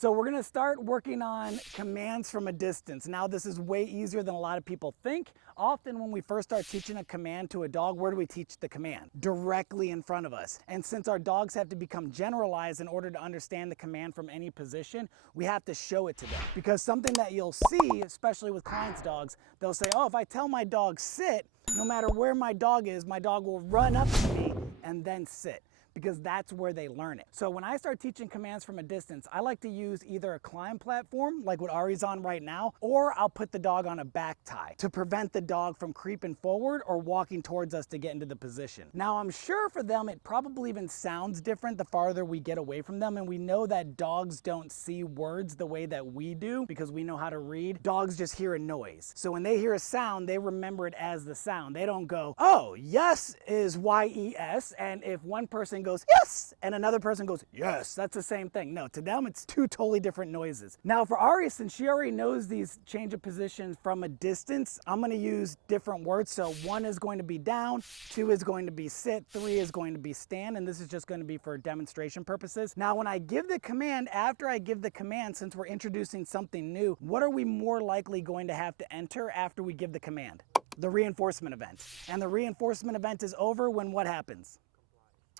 So we're gonna start working on commands from a distance. Now this is way easier than a lot of people think. Often when we first start teaching a command to a dog, where do we teach the command? Directly in front of us. And since our dogs have to become generalized in order to understand the command from any position, we have to show it to them. Because something that you'll see, especially with clients' dogs, they'll say, oh, if I tell my dog sit, no matter where my dog is, my dog will run up to me and then sit, because that's where they learn it. So when I start teaching commands from a distance, I like to use either a climb platform, like what Ari's on right now, or I'll put the dog on a back tie to prevent the dog from creeping forward or walking towards us to get into the position. Now I'm sure for them it probably even sounds different the farther we get away from them, and we know that dogs don't see words the way that we do because we know how to read. Dogs just hear a noise. So when they hear a sound, they remember it as the sound. They don't go, oh, yes is Y-E-S, and if one person goes yes and another person goes yes, that's the same thing. No, to them it's two totally different noises. Now for Ari, since she already knows these change of position from a distance, I'm going to use different words. So 1 is going to be down, 2 is going to be sit, 3 is going to be stand, and this is just going to be for demonstration purposes. Now when I give the command, after I give the command, since we're introducing something new, what are we more likely going to have to enter after we give the command? The reinforcement event. And the reinforcement event is over when what happens?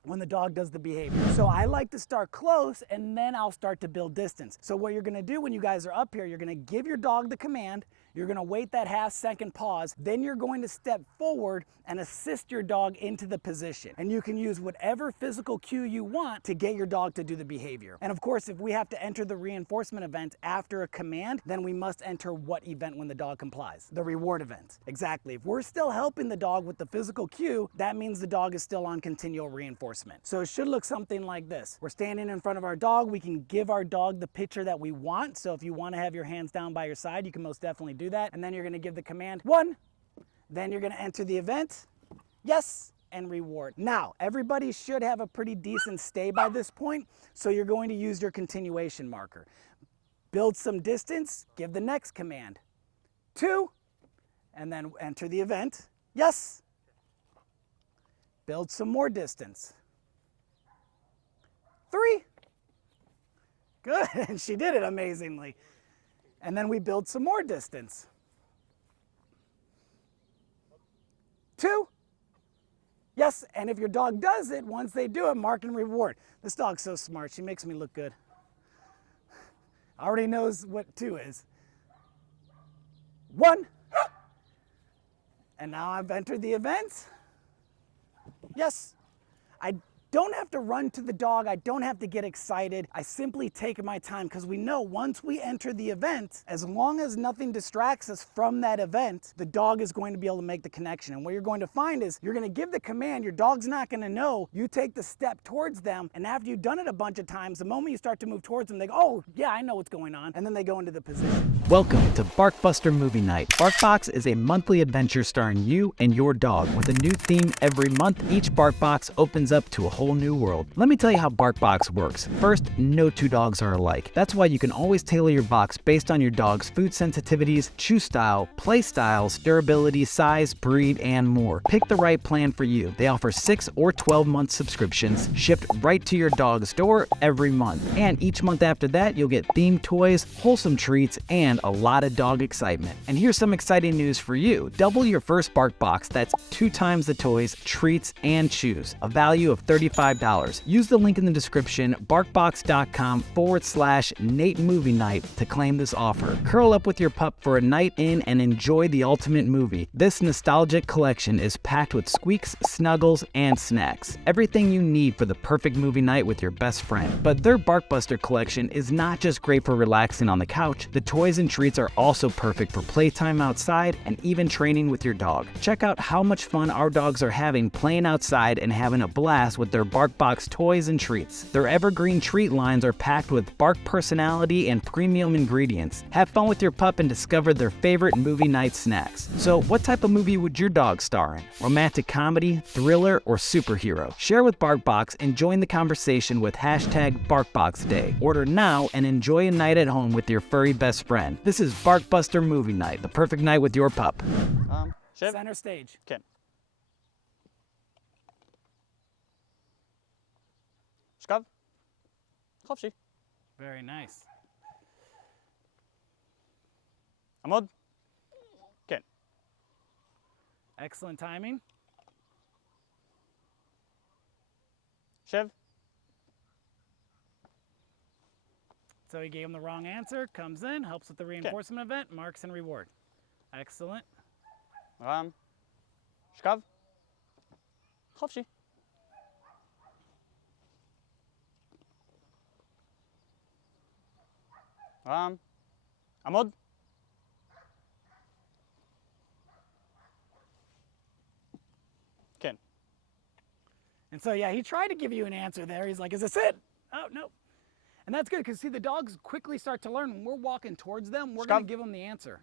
When the dog does the behavior. So I like to start close and then I'll start to build distance. So what you're gonna do when you guys are up here, you're gonna give your dog the command, you're gonna wait that half-second pause, then you're going to step forward and assist your dog into the position. And you can use whatever physical cue you want to get your dog to do the behavior. And of course, if we have to enter the reinforcement event after a command, then we must enter what event when the dog complies? The reward event. Exactly. If we're still helping the dog with the physical cue, that means the dog is still on continual reinforcement. So it should look something like this. We're standing in front of our dog. We can give our dog the picture that we want. So if you want to have your hands down by your side, you can most definitely do that. And then you're going to give the command 1, then you're going to enter the event, yes, and reward. Now, everybody should have a pretty decent stay by this point, so you're going to use your continuation marker. Build some distance, give the next command, 2, and then enter the event, yes. Build some more distance, 3. Good, and she did it amazingly. And then we build some more distance, 2. Yes, and if your dog does it, once they do it, mark and reward. This dog's so smart. She makes me look good. Already knows what 2 is. 1. And now I've entered the event. Yes. I don't have to run to the dog. I don't have to get excited. I simply take my time, because we know once we enter the event, as long as nothing distracts us from that event, the dog is going to be able to make the connection. And what you're going to find is you're going to give the command, your dog's not going to know. You take the step towards them, and after you've done it a bunch of times, the moment you start to move towards them, they go, oh, yeah, I know what's going on. And then they go into the position. Welcome to Barkbuster Movie Night. BarkBox is a monthly adventure starring you and your dog. With a new theme every month, each BarkBox opens up to a whole new world. Let me tell you how BarkBox works. First, no two dogs are alike. That's why you can always tailor your box based on your dog's food sensitivities, chew style, play styles, durability, size, breed, and more. Pick the right plan for you. They offer 6 or 12-month subscriptions shipped right to your dog's door every month. And each month after that, you'll get themed toys, wholesome treats, and a lot of dog excitement. And here's some exciting news for you. Double your first BarkBox. That's 2 times the toys, treats, and chews. A value of $35. Use the link in the description, barkbox.com/Nate Movie Night to claim this offer. Curl up with your pup for a night in and enjoy the ultimate movie. This nostalgic collection is packed with squeaks, snuggles, and snacks. Everything you need for the perfect movie night with your best friend. But their Barkbuster collection is not just great for relaxing on the couch. The toys and treats are also perfect for playtime outside and even training with your dog. Check out how much fun our dogs are having playing outside and having a blast with their BarkBox toys and treats. Their evergreen treat lines are packed with bark personality and premium ingredients. Have fun with your pup and discover their favorite movie night snacks. So what type of movie would your dog star in? Romantic comedy, thriller, or superhero? Share with BarkBox and join the conversation with #BarkBoxDay. Order now and enjoy a night at home with your furry best friend. This is Barkbuster Movie Night, the perfect night with your pup. Center stage. Okay. Skav. Klopsy. Very nice. עמוד. כן. Excellent timing. שב. So he gave him the wrong answer, comes in, helps with the reinforcement event, marks and reward. Excellent. רם. שכב. חופשי. רם. עמוד. כן. And so, yeah, he tried to give you an answer there. He's like, is this it? Oh, no. And that's good because, see, the dogs quickly start to learn when we're walking towards them, we're going to give them the answer.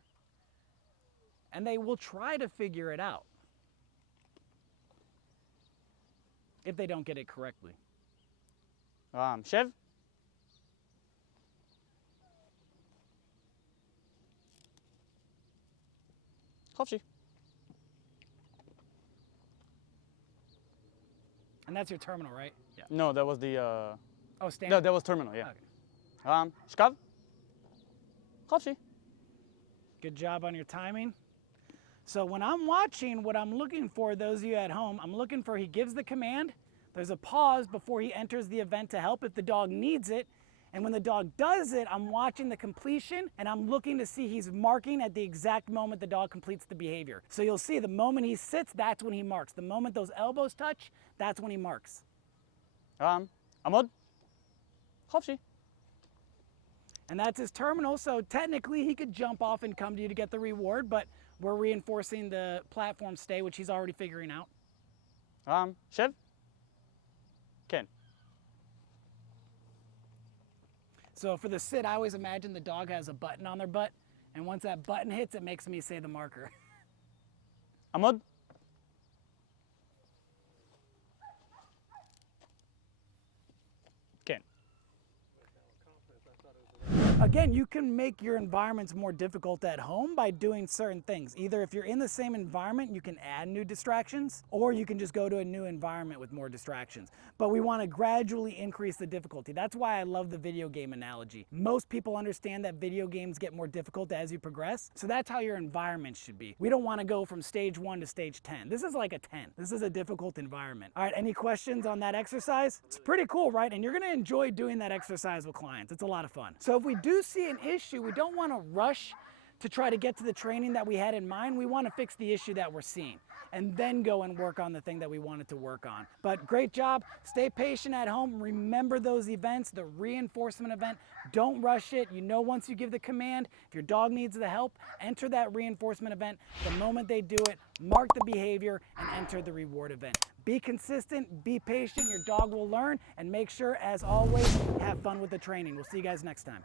And they will try to figure it out if they don't get it correctly. רם. שב. חופשי. And that's your terminal, right? Yeah. No, that was the... Oh, standard? that was terminal, yeah. Okay. רם. שכב. חופשי. Good job on your timing. So when I'm watching, what I'm looking for, those of you at home, I'm looking for he gives the command, there's a pause before he enters the event to help if the dog needs it, and when the dog does it, I'm watching the completion and I'm looking to see he's marking at the exact moment the dog completes the behavior. So you'll see the moment he sits, that's when he marks. The moment those elbows touch, that's when he marks. רם. עמוד. חופשי. And that's his terminal, so technically he could jump off and come to you to get the reward, but we're reinforcing the platform stay, which he's already figuring out. רם. שב. כן. So for the sit, I always imagine the dog has a button on their butt, and once that button hits, it makes me say the marker. עמוד. כן. Again, you can make your environments more difficult at home by doing certain things. Either if you're in the same environment, you can add new distractions, or you can just go to a new environment with more distractions. But we want to gradually increase the difficulty. That's why I love the video game analogy. Most people understand that video games get more difficult as you progress, so that's how your environment should be. We don't want to go from stage 1 to stage 10. This is like a 10. This is a difficult environment. All right, any questions on that exercise? It's pretty cool, right? And you're going to enjoy doing that exercise with clients. It's a lot of fun. So if we do see an issue, we don't want to rush to try to get to the training that we had in mind. We want to fix the issue that we're seeing and then go and work on the thing that we wanted to work on. But great job. Stay patient at home. Remember those events, the reinforcement event. Don't rush it. You know, once you give the command, if your dog needs the help, enter that reinforcement event. The moment they do it, mark the behavior and enter the reward event. Be consistent, be patient. Your dog will learn, and make sure, as always, have fun with the training. We'll see you guys next time.